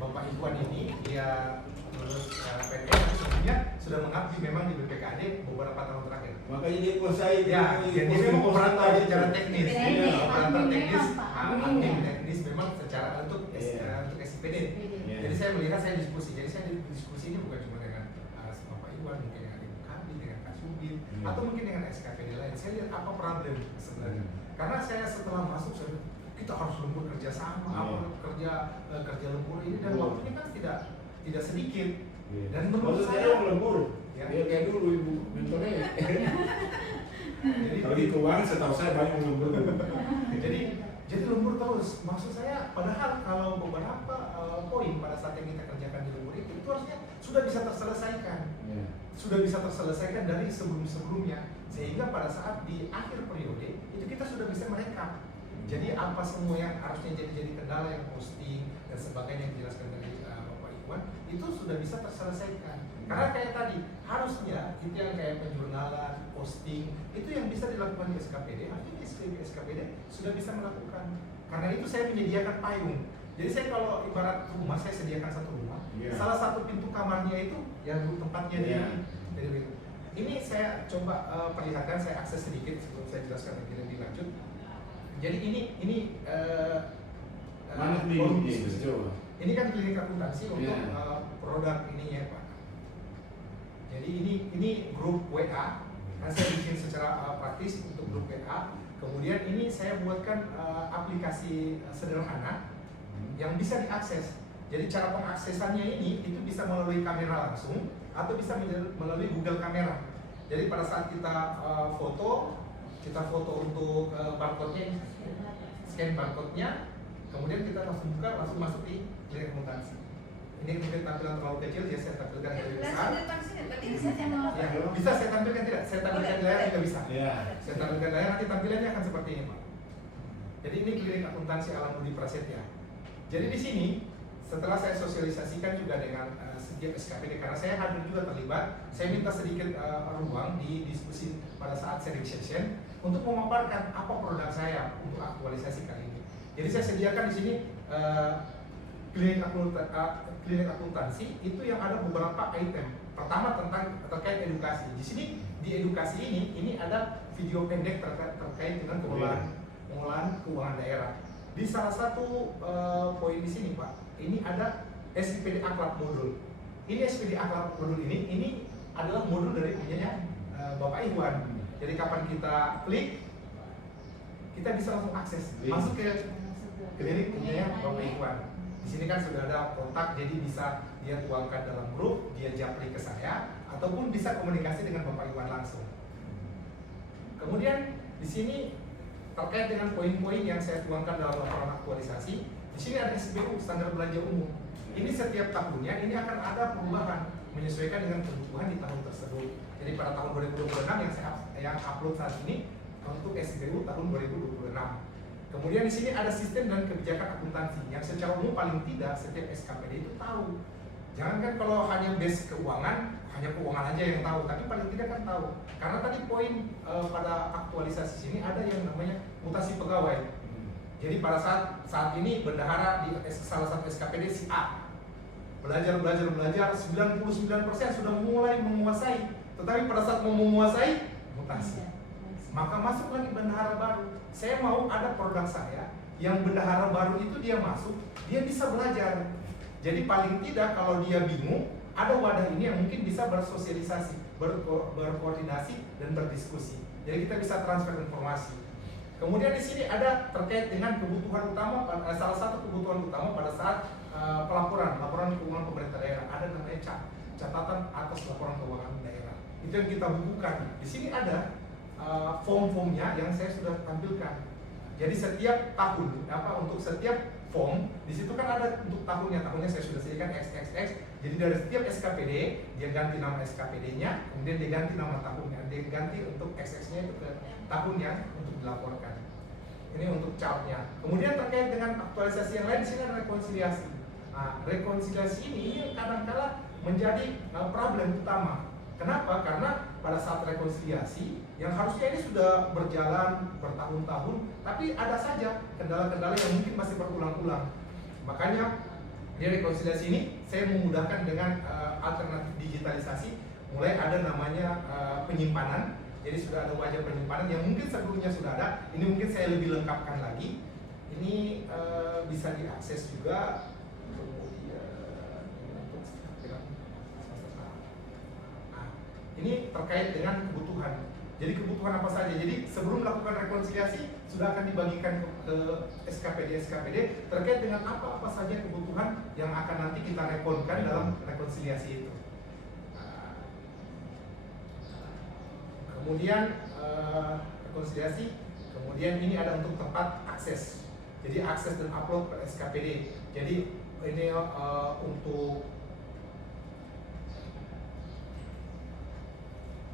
Bapak Iwan ini dia lulus PNS sebelumnya sudah mengabdi memang di BPKAD beberapa tahun terakhir. Makanya dia kuasai. Ya, jadi memang operator secara teknis, Iya, operator admin teknis, memang, Pak. admin teknis memang secara untuk Iya. untuk SPD. Iya. Jadi saya melihat saya diskusi. Jadi saya diskusi ini bukan cuma dengan Bapak Iwan, mungkin dengan Ibu Kabi, dengan Kak Subin, atau mungkin dengan SKPD lain. Saya lihat apa problem sebenarnya. Karena saya setelah masuk saya kita harus lembur kerja sama, apa kerja lembur ini dan waktunya kan tidak sedikit. Dan menurut maksud saya saya yang lembur. Ya. Ya kayak dulu ibu mentornya. jadi Kalau di keuangan setahu saya banyak yang lembur. jadi lembur terus. Maksud saya padahal kalau beberapa poin pada saat yang kita kerjakan di lembur itu harusnya sudah bisa terselesaikan. Ya. Sudah bisa terselesaikan dari sebelum-sebelumnya, sehingga pada saat di akhir periode itu kita sudah bisa merekap. Jadi apa semua yang harusnya jadi kendala yang posting dan sebagainya yang dijelaskan dari Bapak Iwan itu sudah bisa terselesaikan. Karena kayak tadi harusnya itu yang kayak penjurnalan, posting itu yang bisa dilakukan di SKPD, artinya SKPD sudah bisa melakukan. Karena itu saya menyediakan payung. Jadi saya kalau ibarat rumah saya sediakan satu rumah, Iya. salah satu pintu kamarnya itu yang tempatnya Iya. di ini saya coba perlihatkan, saya akses sedikit sebelum saya jelaskan lebih lanjut. Jadi ini Mana forum kliniknya diskusi. itu? Coba. Ini kan klinik akuntansi untuk Iya. produk ini ya Pak. Jadi ini grup WA. Kan saya bikin secara praktis untuk grup WA. Kemudian ini saya buatkan aplikasi sederhana yang bisa diakses. Jadi cara pengaksesannya ini itu bisa melalui kamera langsung atau bisa melalui Google Kamera. Jadi pada saat kita foto untuk barcode-nya, scan barcode-nya, kemudian kita langsung buka, langsung masuk di klinik akuntansi. Ini mungkin tampilan terlalu kecil, ya saya tampilkan yang lebih besar. Ya, bisa saya tampilkan tidak? Saya tampilkan di layar juga bisa. Ya. Saya tampilkan di layar, nanti tampilannya akan seperti ini Pak. Jadi ini klinik akuntansi Alam Budi Prasetya. Jadi di sini setelah saya sosialisasikan juga dengan setiap SKPD, karena saya hadir juga terlibat, saya minta sedikit ruang di diskusi pada saat sharing session untuk memaparkan apa produk saya untuk aktualisasi kali ini. Jadi saya sediakan di sini klinik akuntansi itu yang ada beberapa item. Pertama tentang terkait edukasi. Di sini di edukasi ini ada video pendek terkait dengan pengelolaan keuangan daerah. Di salah satu poin di sini Pak, ini ada SPD Akhlak modul. Ini SPD Akhlak modul ini adalah modul dari punyanya Bapak Iwan. Jadi kapan kita klik, kita bisa langsung akses masuk ke klinik punyanya Bapak Iwan. Di sini kan sudah ada kontak, jadi bisa dia tuangkan dalam grup, dia japri ke saya, ataupun bisa komunikasi dengan Bapak Iwan langsung. Kemudian di sini terkait dengan poin-poin yang saya tuangkan dalam laporan aktualisasi, di sini ada SBU standar belanja umum. Ini setiap tahunnya ini akan ada perubahan menyesuaikan dengan kebutuhan di tahun tersebut. Jadi pada tahun 2026 yang upload saat ini untuk SBU tahun 2026. Kemudian di sini ada sistem dan kebijakan akuntansi yang secara umum paling tidak setiap SKPD itu tahu. Jangan kan kalau hanya base keuangan, hanya keuangan aja yang tahu, tapi paling tidak kan tahu. Karena tadi poin pada aktualisasi sini ada yang namanya mutasi pegawai. Jadi pada saat ini bendahara di salah satu SKPD si A belajar 99% sudah mulai menguasai, tetapi pada saat mau menguasai mutasi. Maka masuk lagi bendahara baru. Saya mau ada produk saya yang bendahara baru itu dia masuk, dia bisa belajar. Jadi paling tidak kalau dia bingung, ada wadah ini yang mungkin bisa bersosialisasi, berkoordinasi dan berdiskusi. Jadi kita bisa transfer informasi. Kemudian di sini ada terkait dengan kebutuhan utama, salah satu kebutuhan utama pada saat laporan keuangan pemerintah daerah, ada namanya catatan atas laporan keuangan daerah. Itu yang kita bukukan. Di sini ada form-formnya yang saya sudah tampilkan. Jadi setiap tahun, untuk setiap form di situ kan ada untuk tahunnya saya sudah sediakan XXX Jadi dari setiap SKPD dia ganti nama SKPD-nya, kemudian dia ganti nama tahunnya, dia ganti untuk XX-nya itu ke tahun yang untuk dilaporkan. Ini untuk child-nya. Kemudian terkait dengan aktualisasi yang lain, di sini ada rekonsiliasi. Nah, rekonsiliasi ini kadang-kala menjadi problem utama. Kenapa? Karena pada saat rekonsiliasi yang harusnya ini sudah berjalan bertahun-tahun, tapi ada saja kendala-kendala yang mungkin masih berulang-ulang. Makanya di rekonsiliasi ini saya memudahkan dengan alternatif digitalisasi. Mulai ada namanya penyimpanan. Jadi sudah ada wajah penyimpanan yang mungkin sebelumnya sudah ada. Ini mungkin saya lebih lengkapkan lagi. Ini bisa diakses juga. Ini terkait dengan kebutuhan. Jadi kebutuhan apa saja? Jadi sebelum melakukan rekonsiliasi sudah akan dibagikan ke SKPD terkait dengan apa saja kebutuhan yang akan nanti kita rekonkan dalam rekonsiliasi itu. Kemudian rekonsiliasi, kemudian ini ada untuk tempat akses. Jadi akses dan upload ke SKPD. Jadi ini untuk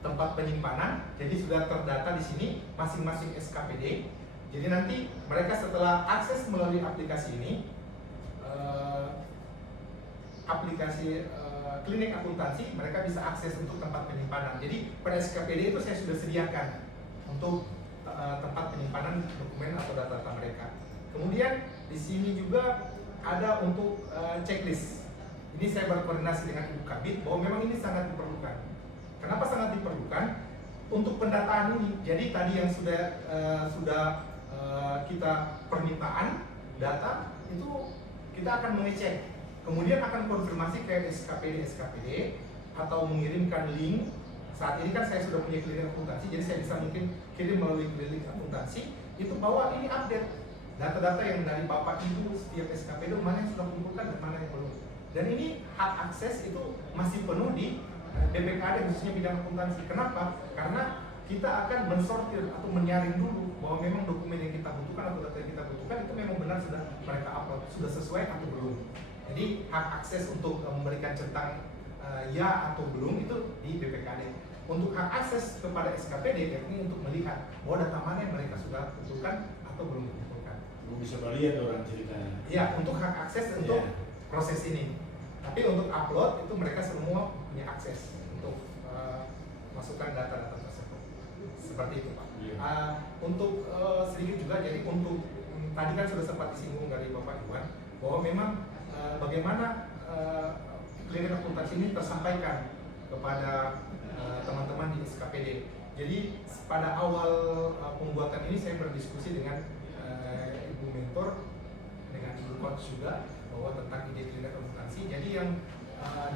tempat penyimpanan, jadi sudah terdata di sini masing-masing SKPD. Jadi nanti mereka setelah akses melalui aplikasi ini, aplikasi klinik akuntansi, mereka bisa akses untuk tempat penyimpanan. Jadi pada SKPD itu saya sudah sediakan untuk tempat penyimpanan dokumen atau data-data mereka. Kemudian di sini juga ada untuk checklist. Ini saya berkoordinasi dengan Ibu Kabid bahwa memang ini sangat diperlukan. Kenapa sangat diperlukan? Untuk pendataan ini. Jadi tadi yang sudah kita permintaan data itu kita akan mengecek, kemudian akan konfirmasi ke SKPD atau mengirimkan link. Saat ini kan saya sudah punya klinik akuntansi, jadi saya bisa mungkin kirim melalui klinik akuntansi itu bahwa ini update data-data yang dari Bapak Ibu setiap SKPD mana yang sudah kumpulkan dan mana yang belum. Dan ini hak akses itu masih penuh di BPKAD khususnya bidang akuntansi. Kenapa? Karena kita akan mensortir atau menyaring dulu bahwa memang dokumen yang kita butuhkan atau data yang kita butuhkan itu memang benar sudah mereka upload, sudah sesuai atau belum. Jadi hak akses untuk memberikan centang ya atau belum itu di BPKAD. Untuk hak akses kepada SKPD ini untuk melihat bahwa data mana yang mereka sudah butuhkan atau belum butuhkan. Belum bisa melihat orang ceritanya. Ya, untuk hak akses untuk proses ini. Tapi untuk upload itu mereka semua punya akses untuk masukkan data-data tersebut. Seperti itu Pak. Untuk sedikit juga, jadi untuk tadi kan sudah sempat disinggung dari Bapak Iwan bahwa memang bagaimana klinik akuntansi ini tersampaikan kepada teman-teman di SKPD. Jadi pada awal pembuatan ini saya berdiskusi dengan Ibu Mentor, dengan Ibu Coach juga bahwa tentang ide klinik akuntansi. Jadi yang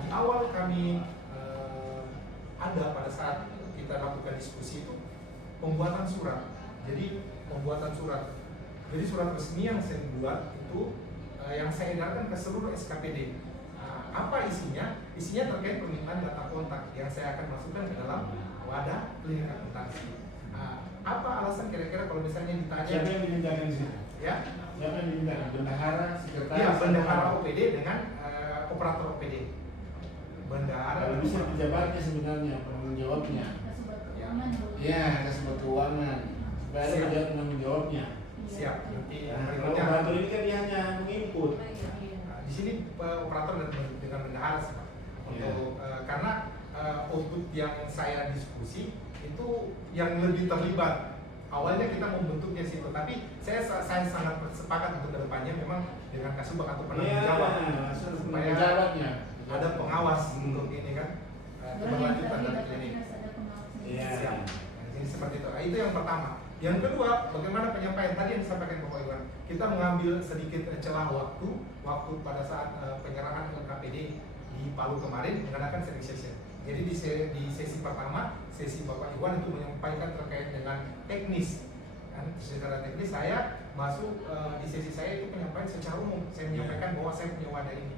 di awal kami ada pada saat kita lakukan diskusi itu pembuatan surat. Jadi pembuatan surat. Jadi surat resmi yang saya buat itu yang saya edarkan ke seluruh SKPD. Apa isinya? Isinya terkait permintaan data kontak yang saya akan masukkan ke dalam wadah klinik akuntansi. Apa alasan kira-kira kalau misalnya ditanya? Siapa yang dimintakan di sini? Ya? Siapa yang dimintakan? Bendahara, sekretaris? Iya, bendahara OPD dengan operator OPD. Bendahara. Kalau bisa pejabatnya sebenarnya, penanggung jawabnya. Iya, kasih keuangan. Supaya ada pejabat penanggung jawabnya. Siap. Nanti Kalau operator ini kan dia hanya menginput. Di sini operator dengan bendahara sih Pak. Untuk karena output yang saya diskusi itu yang lebih terlibat. Awalnya kita membentuknya situ, tapi saya sangat sepakat untuk kedepannya memang dengan Kasubag atau penanggung jawab supaya ada pengawas untuk ini kan keberlanjutan dari klinik. Siap. Jadi seperti itu. Itu yang pertama. Yang kedua, bagaimana penyampaian tadi yang disampaikan Bapak Iwan. Kita mengambil sedikit celah waktu pada saat penyerahan LKPD di Palu kemarin mengadakan sharing session. Jadi di sesi pertama, sesi Bapak Iwan itu menyampaikan terkait dengan teknis. Dan secara teknis saya masuk di sesi saya itu penyampaian secara umum. Saya menyampaikan bahwa saya punya wadah ini.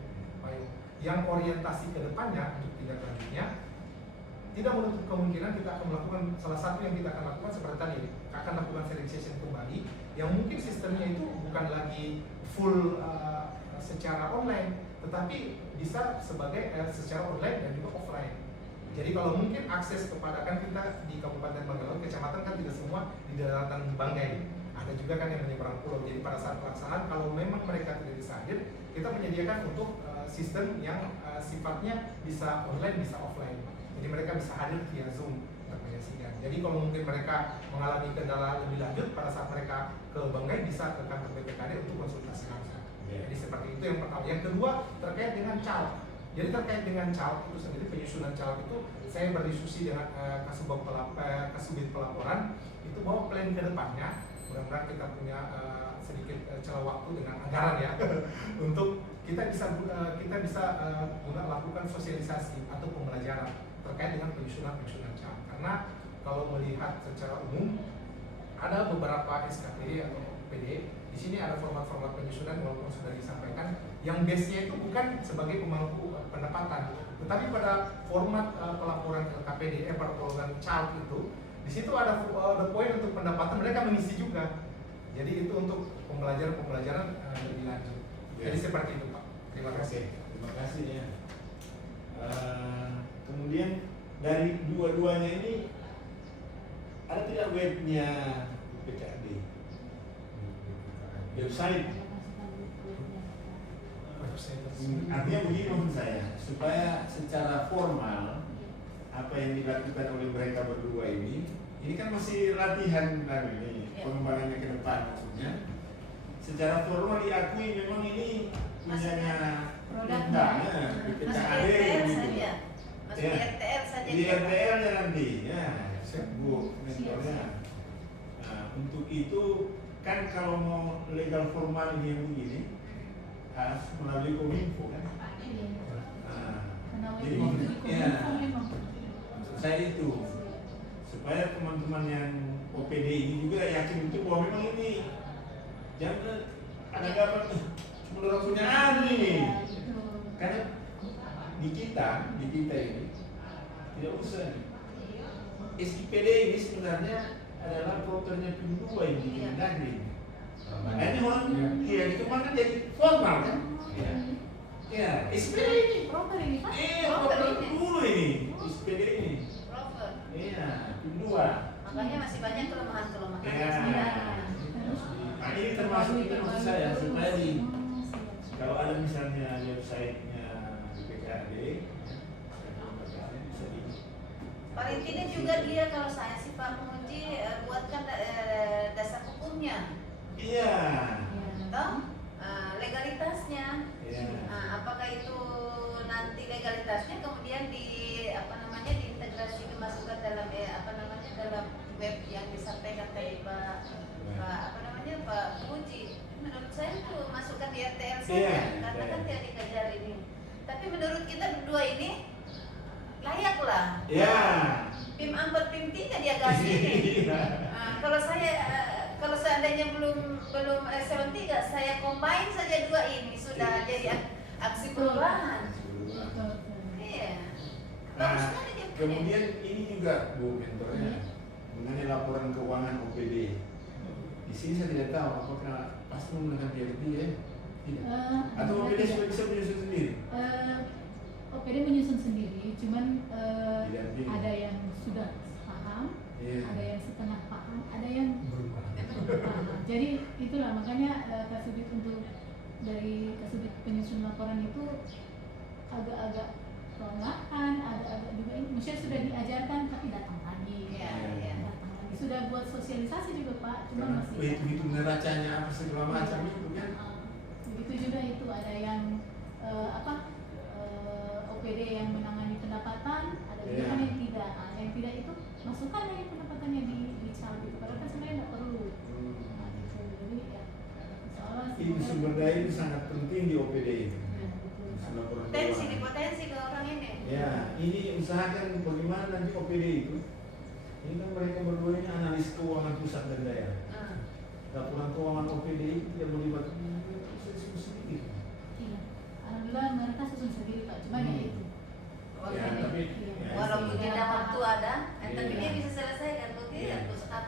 Yang orientasi ke depannya untuk tindak lanjutnya tidak menutup kemungkinan kita akan melakukan salah satu yang kita akan lakukan seperti tadi, akan lakukan sharing session kembali yang mungkin sistemnya itu bukan lagi full secara online, tetapi bisa sebagai secara online dan juga offline. Jadi kalau mungkin akses kepada, kan kita di Kabupaten Banggai, kecamatan kan tidak semua di daratan Banggai, ada juga kan yang menyeberang pulau. Jadi pada saat pelaksanaan kalau memang mereka tidak bisa hadir, kita menyediakan untuk sistem yang sifatnya bisa online bisa offline. Jadi mereka bisa hadir via Zoom untuk menyaksikan. Jadi kalau mungkin mereka mengalami kendala lebih lanjut pada saat mereka ke Banggai, bisa ke kantor BPKD untuk konsultasi langsung. Jadi seperti itu yang pertama. Yang kedua terkait dengan caleg. Jadi terkait dengan caleg itu sendiri, penyusunan caleg itu saya berdiskusi dengan Kasubit Pelaporan itu bahwa plan ke depannya mudah-mudahan kita punya sedikit celah waktu dengan anggaran ya untuk kita bisa lakukan sosialisasi atau pembelajaran terkait dengan penyusunan caleg. Karena kalau melihat secara umum ada beberapa SKPD atau PD. Di sini ada format-format penyusunan walaupun sudah disampaikan yang base-nya itu bukan sebagai pemangku pendapatan, tetapi pada format pelaporan LKPD, pada pelaporan caleg itu, di situ ada poin untuk pendapatan mereka mengisi juga. Jadi itu untuk pembelajaran lebih lanjut. Jadi seperti itu Pak. Terima kasih. Terima kasih ya. Kemudian dari dua-duanya ini ada tidak webnya PKD? Website. Artinya begini maksud saya, supaya secara formal apa yang dilakukan oleh mereka berdua ini kan masih latihan ini, pengembangannya ke depan maksudnya. Secara formal diakui memang ini punyanya produknya PKD gitu. Masuk di RTL saja. Di RTL ya nanti, ya, Bu mentornya. Nah, untuk itu kan kalau mau legal formal ini yang begini harus melalui Kominfo kan. Jadi maksudnya maksud saya itu supaya teman-teman yang OPD ini juga yakin itu bahwa memang ini jangan ada dapat menurut punya ini. Karena di kita ini tidak usah nih. SIPD ini sebenarnya adalah propernya PIM 2 yang di Kemendagri. Nah ini orang itu mana jadi formal kan? Ya, SPD ini. Proper ini Pak. Proper dulu ini, SPD ini. Proper. Iya, PIM 2. Makanya masih banyak kelemahan-kelemahan. Ya. Nah ini termasuk itu maksud saya supaya kalau ada misalnya websitenya BPKD, bisa di. Paling tidak juga dia kalau saya sih Pak menguji buatkan dasar hukumnya. Iya. Toh legalitasnya. Iya. Apakah itu nanti legalitasnya kemudian diintegrasi dimasukkan dalam dalam web yang disampaikan tadi Pak Puji. Menurut saya itu masukkan di RTL saja karena kan tidak dikejar ini. Tapi menurut kita berdua ini layaklah. Ya. PIM 4, PIM 3 dia kasih ini. Kalau seandainya belum 73, saya combine saja dua ini sudah jadi aksi perubahan. Iya. Bagus sekali dia punya. Kemudian ini juga Bu mentornya mengenai laporan keuangan OPD. Di sini saya tidak tahu apakah pasti menggunakan PRT ya? Tidak. Atau OPD sudah bisa menyusun sendiri? OPD menyusun sendiri, cuman Didampingi. ada yang sudah paham, ada yang setengah paham, ada yang Berubah. jadi itulah makanya Kasubit dari Kasubit penyusun laporan itu agak-agak perlahan, agak-agak juga ini, maksudnya sudah diajarkan tapi datang lagi, datang lagi, sudah buat sosialisasi juga Pak, cuma masih Begitu neracanya apa segala macam itu kan? Begitu juga itu ada yang OPD yang menangani pendapatan, ada juga kan yang tidak. Yang tidak itu masukkan dari pendapatannya di caleg itu, padahal kan sebenarnya nggak perlu. Gitu. Jadi ya, soalnya Ini sumber daya itu sangat penting di OPD ini. Laporan Potensi keuangan. potensi ke orang ini. Ya, ini usahakan bagaimana nanti OPD itu. Ini kan mereka berdua ini analis keuangan pusat dan daerah. Laporan keuangan OPD itu tidak melibatkan proses sendiri. Iya, alhamdulillah mereka susun sendiri Pak, cuma ya itu. Ya, tapi Walaupun Iya. tidak waktu ada, tapi Iya. dia bisa selesaikan. Begitu Iya. ya, terus kan.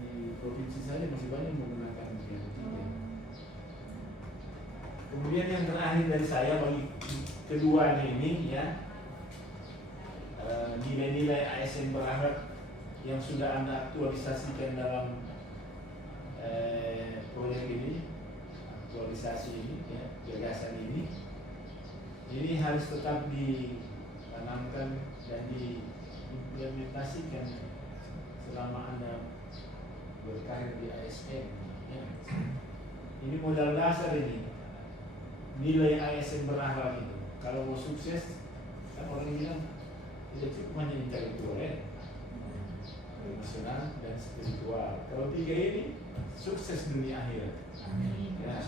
di provinsi saya masih banyak menggunakan PRT. Kemudian yang terakhir dari saya bagi keduanya ini ya, nilai-nilai ASN berharap yang sudah Anda aktualisasikan dalam proyek ini, aktualisasi ini, ya, gagasan ini harus tetap ditanamkan dan diimplementasikan selama Anda berkarir di ASN. Ya. Ini modal dasar ini, nilai ASN berakhlak itu. Kalau mau sukses, kan orang bilang tidak cukup hanya intelektual ya, emosional dan spiritual. Kalau tiga ini sukses dunia akhirat. Ya.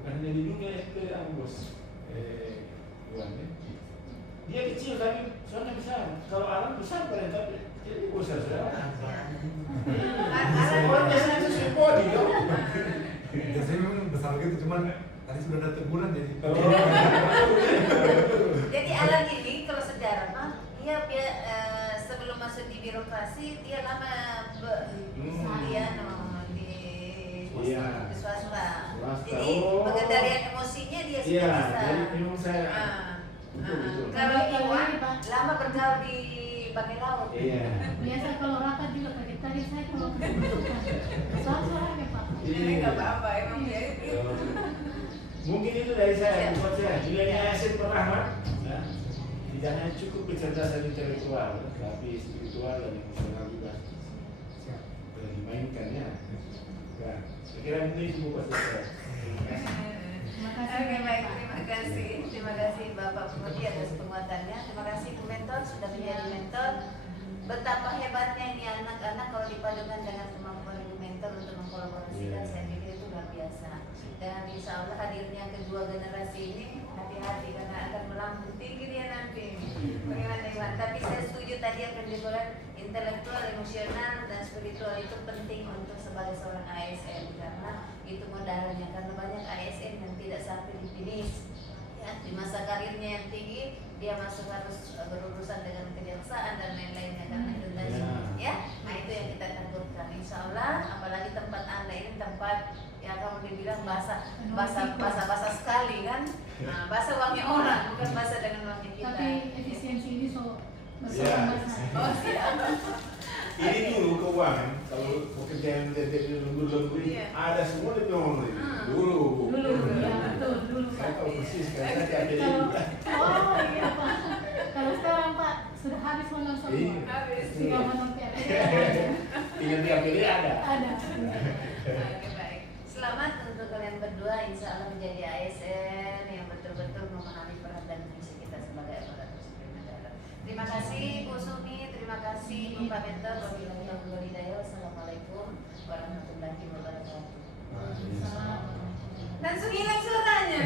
Bukan hanya di dunia itu ya, bos. Tuhan, ya. Dia kecil tapi soalnya besar. Kalau alam besar pada tapi jadi besar saudara. Orang biasanya itu simpodi dong. Biasanya memang besar gitu, cuman tadi sudah ada teguran jadi. Jadi Alan ini kalau sejarah mah dia sebelum masuk di birokrasi dia lama dia di swasta. Jadi pengendalian emosinya dia sudah bisa. Jadi memang saya. Kalau Iwan lama bergaul di bagai laut. Iya. Biasa kalau rapat juga kaget tadi saya kalau suara-suaranya Pak. Ini nggak apa-apa emang dia. Mungkin itu dari saya, buat saya. Nilai ASN berahmat, ya. Tidak hanya cukup kecerdasan intelektual, tapi spiritual dan emosional juga. Dan dimainkan ya. Ya. Saya kira ini itu buat saya. Terima kasih. Oke baik, terima kasih Bapak Bupati atas penguatannya. Terima kasih Bu Mentor sudah menjadi mentor. Betapa hebatnya ini anak-anak kalau dipadukan dengan kemampuan Bu Mentor untuk mengkolaborasikan, saya pikir itu luar biasa. Dan insya Allah hadirnya kedua generasi ini hati-hati karena akan melambung tinggi dia nanti. Bagaimana Iwan? Tapi saya setuju tadi yang kedua intelektual, emosional dan spiritual itu penting untuk sebagai seorang ASN karena itu modalnya. Karena banyak ASN yang tidak sampai di finish. Ya, di masa karirnya yang tinggi dia masuk harus berurusan dengan kejaksaan dan lain-lainnya karena itu tadi ya. Nah itu yang kita takutkan. Insya Allah apalagi tempat Anda ini tempat ya kamu dibilang bahasa sekali kan. Nah, bahasa uangnya orang bukan bahasa dengan uangnya kita. Tapi efisiensi ini so Ya. Oh siap. Ini dulu keuangan, kalau pekerjaan detektif lembur-lembur ini ada semua di nomor ini. Dulu. ya betul dulu Saya Pak. tahu persis kan saya ada juga. Oh iya Pak. Kalau sekarang Pak sudah habis honor semua. Iya. Habis. Tinggal honor PLN. Tinggal di APD ada. Ada. Oke baik. Selamat untuk kalian berdua. Insya Allah menjadi ASN yang betul-betul memahami peran dan fungsi kita sebagai aparatur sipil negara. Terima kasih Bu Sumi, terima kasih Bapak Mentor. Wabillahi hidayah. Wassalamualaikum warahmatullahi wabarakatuh. Langsung hilang suaranya.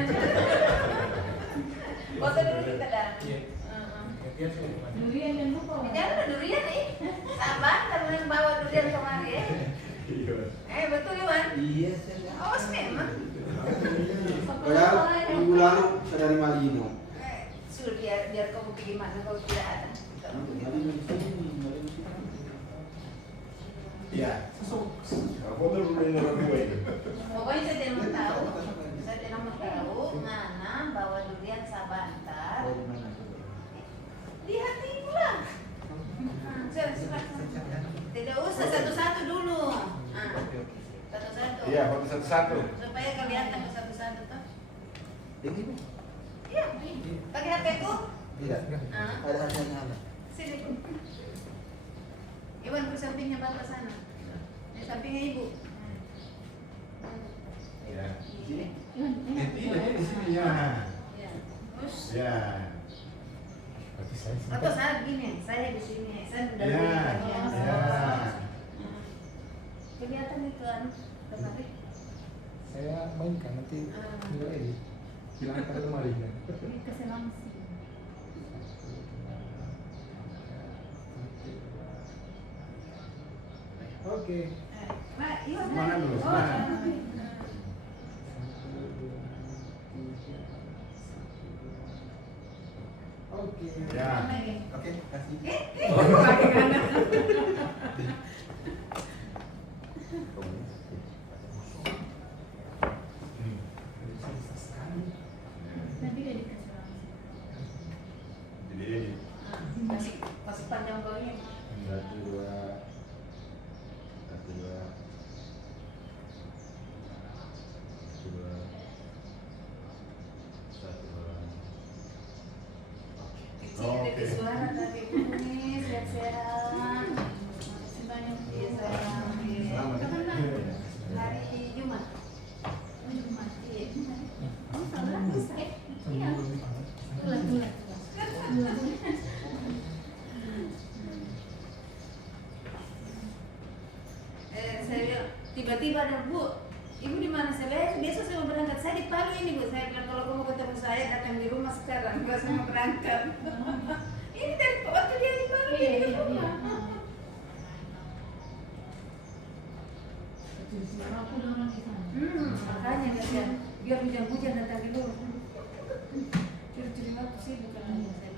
Foto dulu kita dah. Durian yang lupa. Jangan ada durian nih. Sabar, kamu yang bawa durian kemari ya. Betul Iwan. Iya, Awas memang. padahal minggu lalu saya dari Malino. Suruh biar kamu pergi mana kalau tidak ada. Iya. Kalau foto belum dengar gue ini. Pokoknya saya tidak mau tahu. Saya tidak mau tahu mana bawa durian Sabantar. Lihat ini lah. Tidak usah satu-satu dulu. Satu-satu. Iya, foto satu-satu. Supaya kelihatan satu-satu tuh. Ini Iya. Pakai HP ku. tidak. Ada hasilnya. Sini Bu. Iwan ke sampingnya Bapak sana. Di sampingnya Ibu. Ya. Ini. Tidak di sini ya. Ya. Terus. Ya. Atau saya begini, saya di sini, saya udah Ya. bagian. Ya. Kelihatan itu anu kemarin. Saya mainkan nanti tinggal edit. Bilang ke kemarin kan. Ini keselangsi. Oke. Pak, Iwan. Semangat dulu, semangat. Oke. Ya. Oke, kasih. Lebih suara tapi ini sehat-sehat. Makasih banyak. Iya sayang. Selamat. Hari Jumat. Jumat. Iya. Kamu salah? Iya. Tulah. Saya bilang tiba-tiba ada Bu, Ibu di mana? Saya bilang besok saya mau berangkat. Saya di Palu ini Bu. Saya bilang kalau kamu mau ketemu saya datang di rumah sekarang. Gak saya mau berangkat. Ini dari waktu dia di Palu dia di rumah. Aku dorong di sana. Makanya kasihan. Biar hujan-hujan datang di luar. Curi-curi waktu sih bukan hanya saya.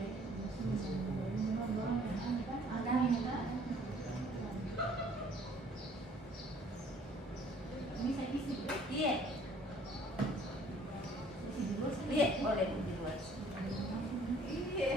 Memang dorong yang aneh kan? Aneh, kan? Ini saya isi. Iya, Isi di luar. iya boleh Bu, di luar. Iya.